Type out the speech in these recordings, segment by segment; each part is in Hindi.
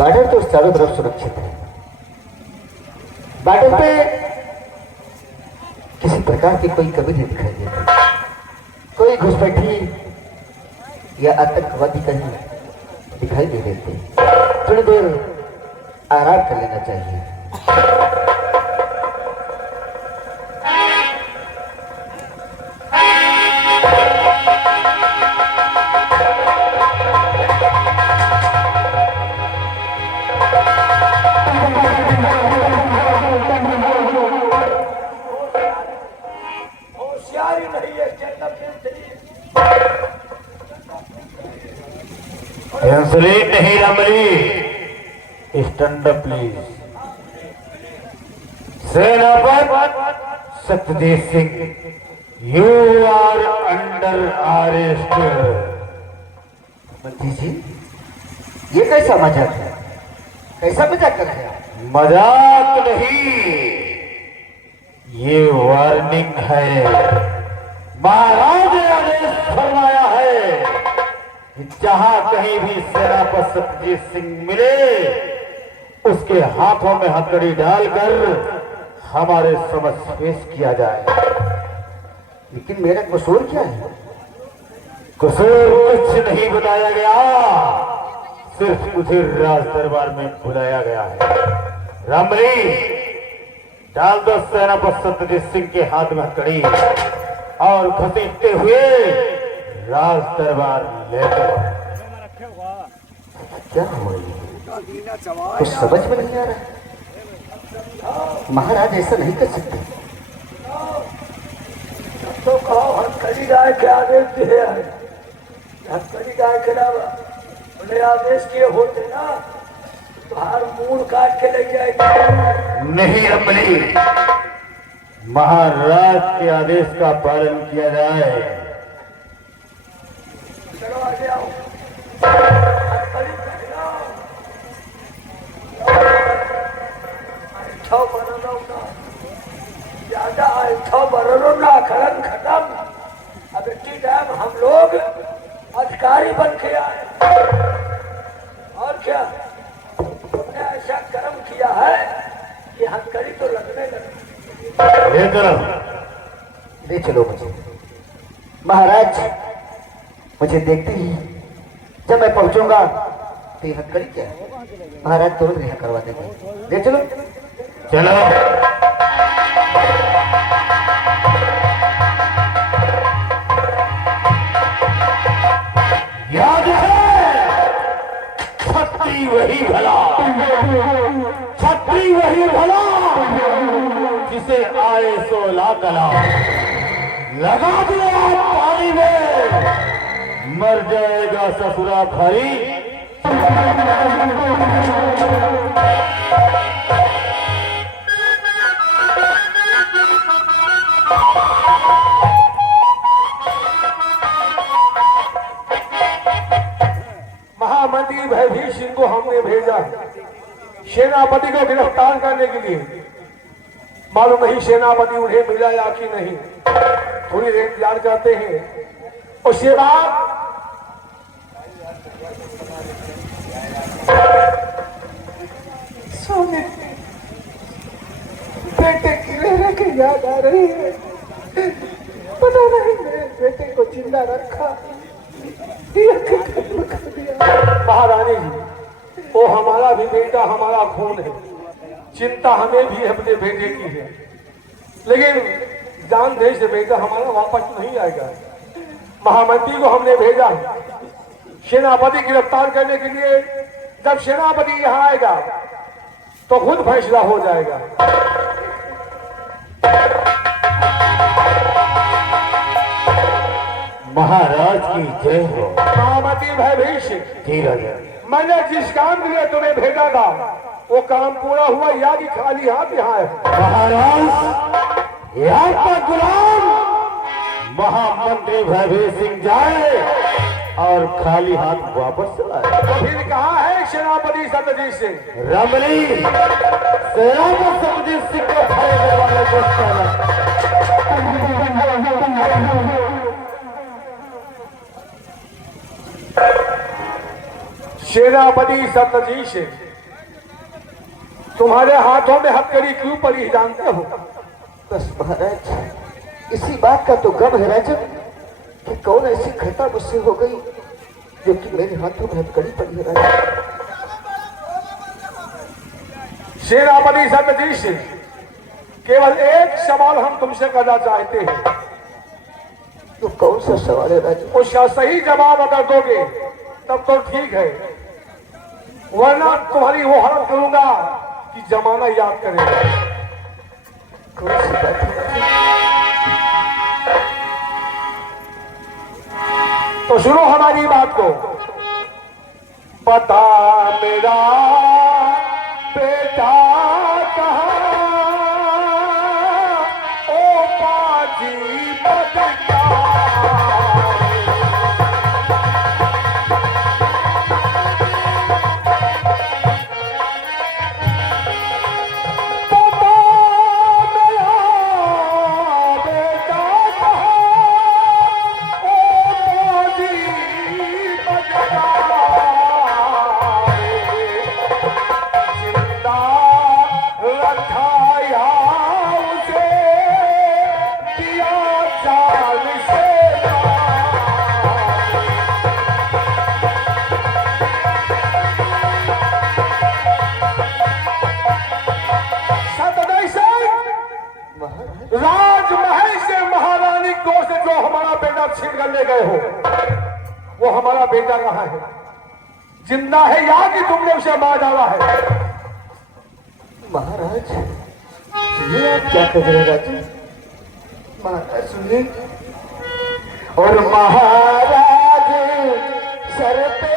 बॉर्डर तो चारों तरफ सुरक्षित है। बॉर्डर पे किसी प्रकार की कोई कमी नहीं दिखाई देती। कोई घुसपैठी या आतंकवादी कहीं दिखाई नहीं देते। थोड़ी देर आराम कर लेना चाहिए। नहीं रमली, स्टैंड अप प्लीज। सेनापति Satyadev Singh, you are under arrest. मंत्री जी, ये कैसा मजाक है? कैसा मजाक कर रहे हैं? मजाक नहीं, ये वार्निंग है। महाराज ने आदेश फरमाया है कि जहां कहीं भी सेनापति सत्यजीत सिंह मिले उसके हाथों में हथकड़ी डालकर हमारे समक्ष पेश किया जाए। लेकिन मेरा कसूर क्या है? कसूर कुछ नहीं बताया गया, सिर्फ तुझे राज दरबार में बुलाया गया है। रामली, डाल दो सेनापति सत्यजीत सिंह के हाथ में हथकड़ी और घसीटते हुए राज दरबार लेकर। क्या हुआ? कुछ समझ में नहीं आ रहा। महाराज ऐसा नहीं कर सकते। तो कहो हथकड़ी गाय के आदेश दिए है। हथकड़ी गाय के बोले आदेश किए होते ना तो हर मूल काट के ले जाएगी। नहीं रमली, महाराज के आदेश का पालन किया जाए। चलो आगे आओ। ज्यादा ना खरन खत्म। अब इतनी टाइम हम लोग अधिकारी बन के आए और क्या हमने ऐसा कर्म किया है कि हथकड़ी तो लगने लगी। ले चलो मुझे। महाराज मुझे देखते ही जब मैं पहुंचूंगा तो ये हथकड़ी क्या है? महाराज तुरंत रिहा करवा देंगे। ले चलो। चलो। याद है, छत्री वही भला, छत्री वही भला जिसे आए सो ला कला। लगा दो आप पानी में, मर जाएगा ससुरा भारी। महामंत्री भयभीत सिंह को हमने भेजा सेनापति को गिरफ्तार करने के लिए। मालूम नहीं सेनापति उन्हें मिला या कि नहीं। थोड़ी देर इंतजार करते हैं। उसके बाद सोने बेटे की रहने की याद आ रही है। पता नहीं मेरे बेटे को जिंदा रखा महारानी जी, वो हमारा भी बेटा, हमारा खून है। चिंता हमें भी अपने बेटे की है, लेकिन जान दे से बेटा हमारा वापस नहीं आएगा। महामंत्री को हमने भेजा सेनापति गिरफ्तार करने के लिए। जब सेनापति यहाँ आएगा तो खुद फैसला हो जाएगा। महाराज की जय हो। महामंत्री भयभीत सिंह, मैंने जिस काम के लिए तुम्हें भेजा था वो काम पूरा हुआ या कि खाली हाथ यहाँ है? महाराज, यहाँ का गुलाम महामंत्री भयभीत सिंह जाए और खाली हाथ वापस चला जाए। तो फिर कहाँ है सेनापति सत्यजीत सिंह? रमली, सेनापति सत्यजीत सिंह को फायदे वाले को चला। सेनापति सत्यजीत सिंह तुम्हारे हाथों में हथकड़ी क्यों पड़ी जानते हो? बस महाराज इसी बात का तो गम है राजन कि कौन ऐसी खता मुझसे हो गई जो कि मेरे हाथों में हथकड़ी पड़ी है राजन। सेनापति सत्यजीत सिंह, केवल एक सवाल हम तुमसे करना चाहते हैं। तो कौन सा सवाल है राजन? उसका सही जवाब अगर दोगे तब तो ठीक है, वरना तुम्हारी वो हालत करूंगा कि जमाना याद करेगा। कौन सी बात है राजन? तो सुनो हमारी बात को। पता मेरा बेटा कहाँ, ओ बाजी बदका। राजमहल से महारानी को से जो हमारा बेटा छीन कर ले गए हो, वो हमारा बेटा कहाँ है? जिंदा है या कि तुमने उसे मार डाला है? महाराज ये आप क्या कर रहे हैं राजन? महाराज सुनिए। और महाराज सर पे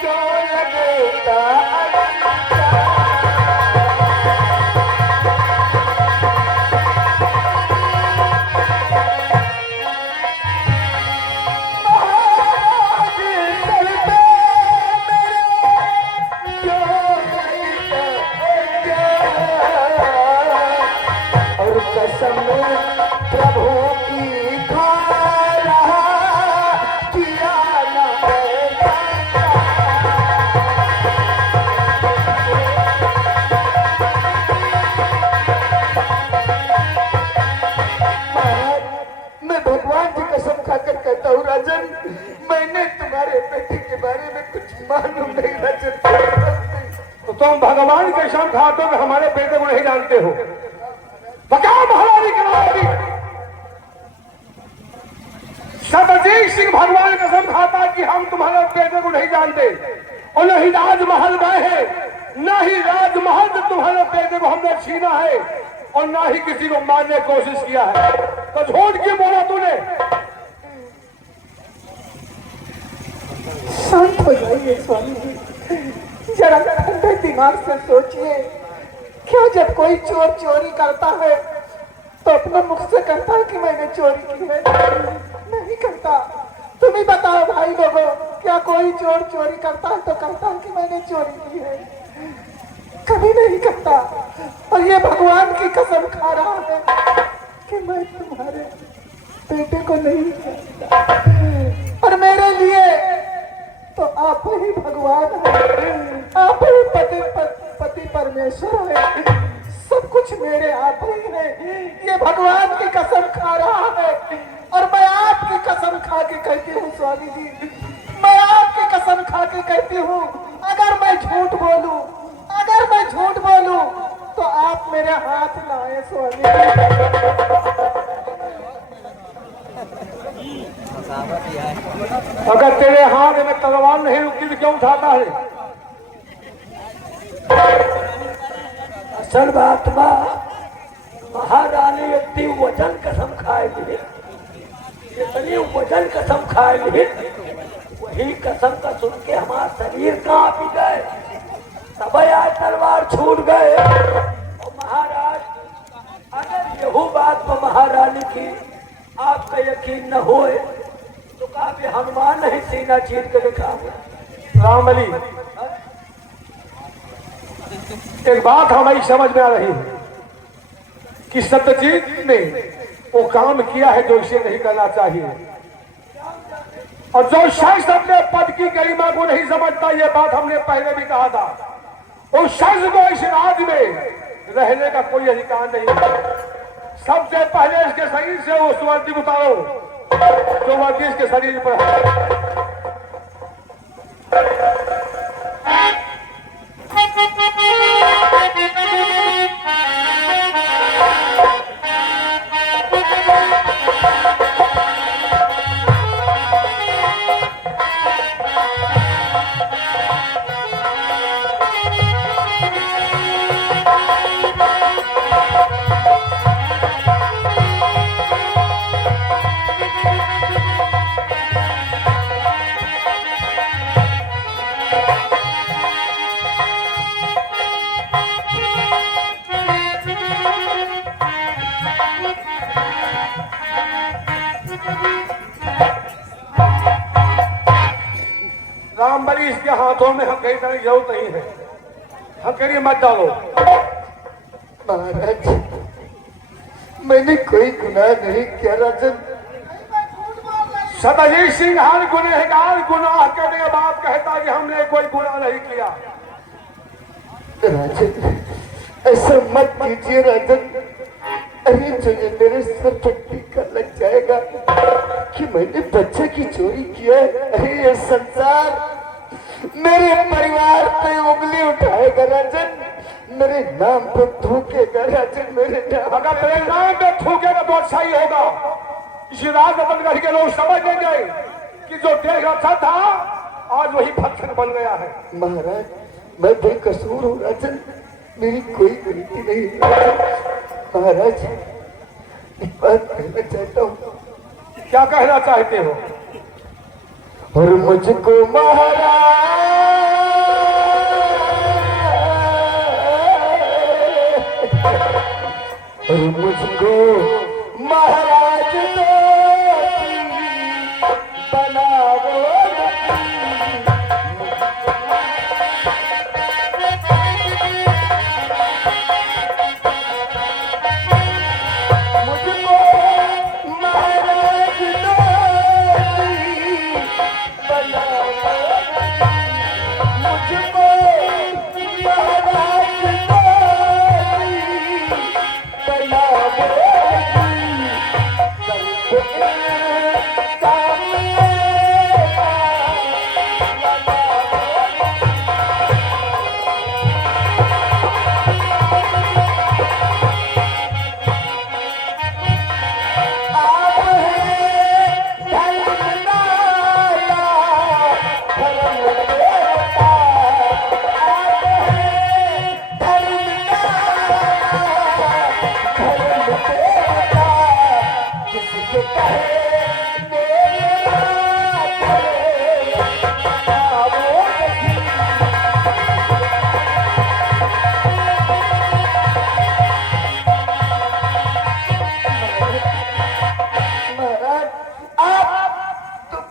क्यों लगता कसम प्रभु की खा रहा किया मैं भगवान की कसम खाकर कहता हूँ राजन, मैंने तुम्हारे बेटे के बारे में कुछ मालूम नहीं राजन। तो तुम भगवान के कसम खाते हो कि हमारे बेटे को नहीं जानते हो? बताओ महारानी करावती। सत्यजीत सिंह भगवान कसम खाता कि हम तुम्हारे बेटे को नहीं जानते, और न ही राजमहल गए हैं, न ही राजमहल से तुम्हारे बेटे को हमने छीना है, और न ही किसी को मारने की कोशिश किया है। तो झूठ क्यों बोला तूने? शांत हो जाइए स्वामी जी, जरा ठंडे दिमाग से सोचिए। क्यों जब कोई चोर चोरी करता है तो अपने मुख से कहता है कि मैंने चोरी की है? नहीं करता। तुम ही बताओ भाई लोगों, क्या कोई चोर चोरी करता है तो कहता है कि मैंने चोरी की है? कभी नहीं करता। और ये भगवान की कसम खा रहा है कि मैं तुम्हारे बेटे को नहीं जानता। और मेरे लिए तो आप ही भगवान है, आप ही पति परमेश्वर है, सब कुछ मेरे आप ही है। ये भगवान की कसम खा रहा है, और मैं आपकी कसम खा के कहती हूँ स्वामी जी, मैं आपकी कसम खा के कहती हूँ, अगर मैं झूठ बोलूं तो आप मेरे हाथ लाए स्वामी जी। अगर तेरे हाथ में तलवार नहीं रुकती तो क्यों उठाता है? असल बात बा, महारानी इतनी वजन कसम खाएगी, इतनी वजन कसम खाएगी, वही कसम का सुन के हमारा शरीर कहाँ पी गए, तब आज तलवार छूट गए। और महाराज, अगर यहू बात पर महारानी की आपका यकीन न होए तो काफी हनुमान नहीं सीना चीर के दिखा। रामबली, एक बात हमारी समझ में आ रही है कि सत्यजीत ने वो काम किया है जो इसे नहीं करना चाहिए। और जो शख्स अपने पद की गरिमा को नहीं समझता, ये बात हमने पहले भी कहा था, उस शख्स को इस राज्य में रहने का कोई अधिकार नहीं है। सबसे पहले इसके शरीर से उस वर्दी उतारो जो वर्दी इसके शरीर पर है। रामबली इसके हाथों में हथकड़ी देने की जरूरत नहीं है, हथकड़ी मत डालो। महाराज मैंने कोई गुनाह नहीं किया राजन। सतजीत सिंह हर गुनहगार गुनाह करने के बाद कहता कि हमने कोई गुनाह नहीं किया। राजन ऐसा मत कीजिए राजन। अरे जो ये मेरे सर पर टीका लग जाएगा कि मैंने बच्चे की चोरी किया है। अरे ये संसार मेरे परिवार पे उंगली उठाएगा राजन, मेरे नाम पे थूकेगा राजन, मेरे नाम। अगर तेरे नाम पे थूकेगा तो अच्छा ही होगा। इसी रात रतनगढ़ के लोग समझ लेंगे कि जो देश अच्छा था आज वही पत्थर बन गया है। महाराज मैं बेकसूर हूँ राजन, मेरी कोई गलती नहीं है। महाराज एक बात कहना चाहता हूँ। क्या कहना चाहते हो? और मुझको महाराज और मुझको महाराज बनाओ।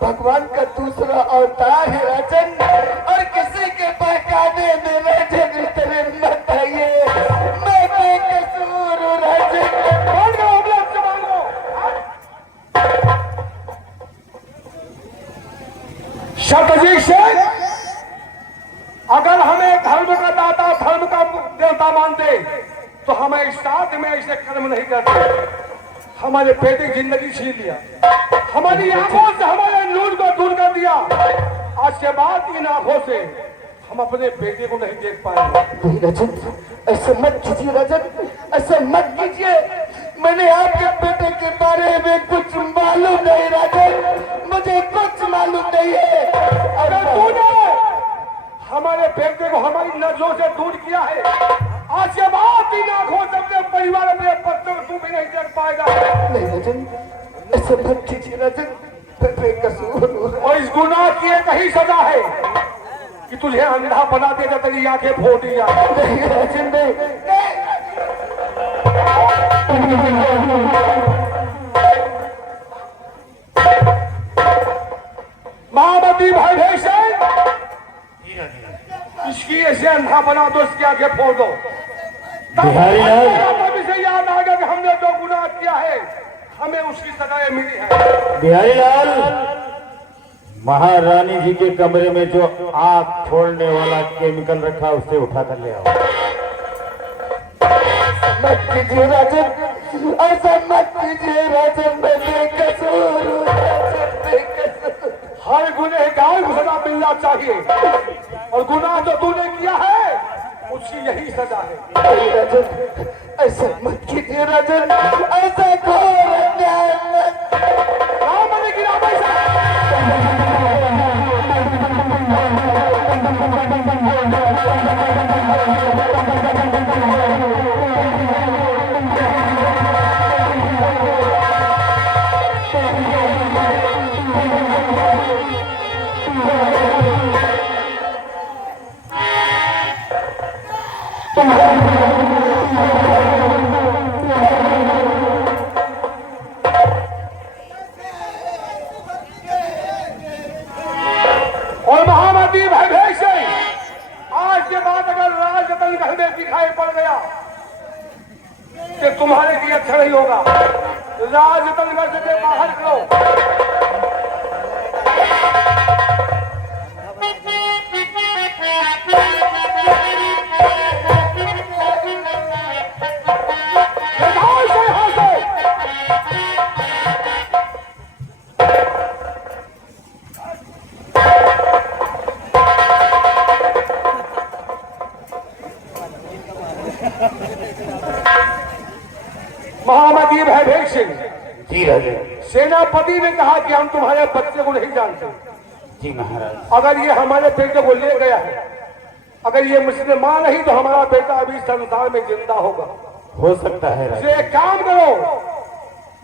भगवान का दूसरा अवतार है राजन, और किसी के बहकाने में राजन इतने मत आइए। मैं बेकसूर हूँ राजन। सतजीत सिंह अगर हमें धर्म का दाता धर्म का देवता मानते तो हमें इस साथ में ऐसे कर्म नहीं करते। हमारे बेटे की जिंदगी छीन लिया, हमारी आंखों से हमारे नूर को दूर कर दिया। आज के बाद इन आंखों से हम अपने बेटे को नहीं देख पाएंगे। नहीं राजन ऐसे मत कीजिए राजन, ऐसे मत कीजिए। मैंने आपके बेटे के बारे में कुछ मालूम नहीं राजन, मुझे कुछ मालूम नहीं है। अगर तूने हमारे बेटे को हमारी नजरों से दूर किया है, आज के बाद इन आंखों से अपने परिवार अपने बच्चों को तू भी नहीं देख पाएगा। नहीं राजन ऐसे मत कीजिए राजन, मैं बेकसूर हूँ। और इस गुनाह की एक ही सजा है कि तुझे अंधा बना देगा, तेरी आंखें फोड़ दी जाए। नहीं राजन नहीं। महामती भाई इसकी ऐसे अंधा बना दो, इसकी आंखें फोड़ दो। बिहारी लाल से याद आ गया कि हमने जो गुनाह किया है हमें उसकी सजाएं मिली है। बिहारी लाल महारानी जी के कमरे में जो आग छोड़ने वाला केमिकल रखा उसे उठा कर ले आओ। मत कीजिए राजन, ऐसा मत कीजिए राजन, मैं बेकसूर हूँ राजन, बेकसूर। हर गुनहगार को सजा मिलना चाहिए और गुनाह जो तूने किया है उसकी यही सजा है। नहीं राजन, ऐसा मत कीजिए राजन, ऐसा घोर अन्याय मत। राम ने गिरा पैसा। और महामती भय से आज के बाद अगर राज रतनगढ़ में दिखाई पड़ गया कि तुम्हारे लिए अच्छा नहीं होगा, राज रतनगढ़ से बाहर करो। महामती भय सिंह, जी राजा। सेनापति ने कहा कि हम तुम्हारे बच्चे को नहीं जानते। जी महाराज। अगर ये हमारे बेटे को ले गया है, अगर ये मुसलमान नहीं तो हमारा बेटा अभी संसार में जिंदा होगा। हो सकता है राजा। एक काम करो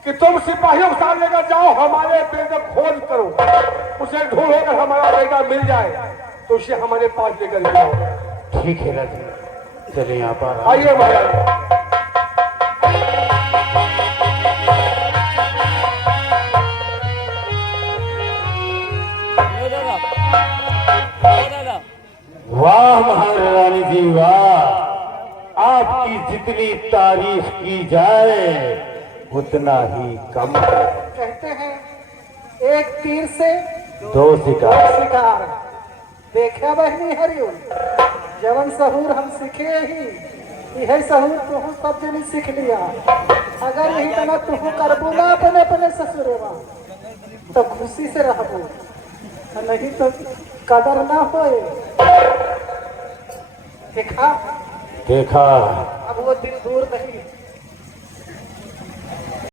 कि तुम सिपाहियों के साथ लेकर जाओ, हमारे बेटे खोज करो, उसे ढूंढोकर हमारा बेटा मिल जाए तो उसे हमारे पास लेकर जाओ। ठीक है राजा, चलिए यहाँ पर आइए महाराज। वाह महारानी जी वाह, आपकी जितनी तारीफ की जाए उतना ही कम है। कहते हैं एक तीर से दो शिकार। शिकार। देखा बहनी हरिओ, जवन सहूर हम सीखे ही यही सहूर तुह सब जनी सीख लिया। अगर नहीं तना तुह करबू ना अपने अपने ससुरेवा तो खुशी से रहबू, नहीं तो कदर ना होए। देखा देखा। अब वो दिन दूर नहीं,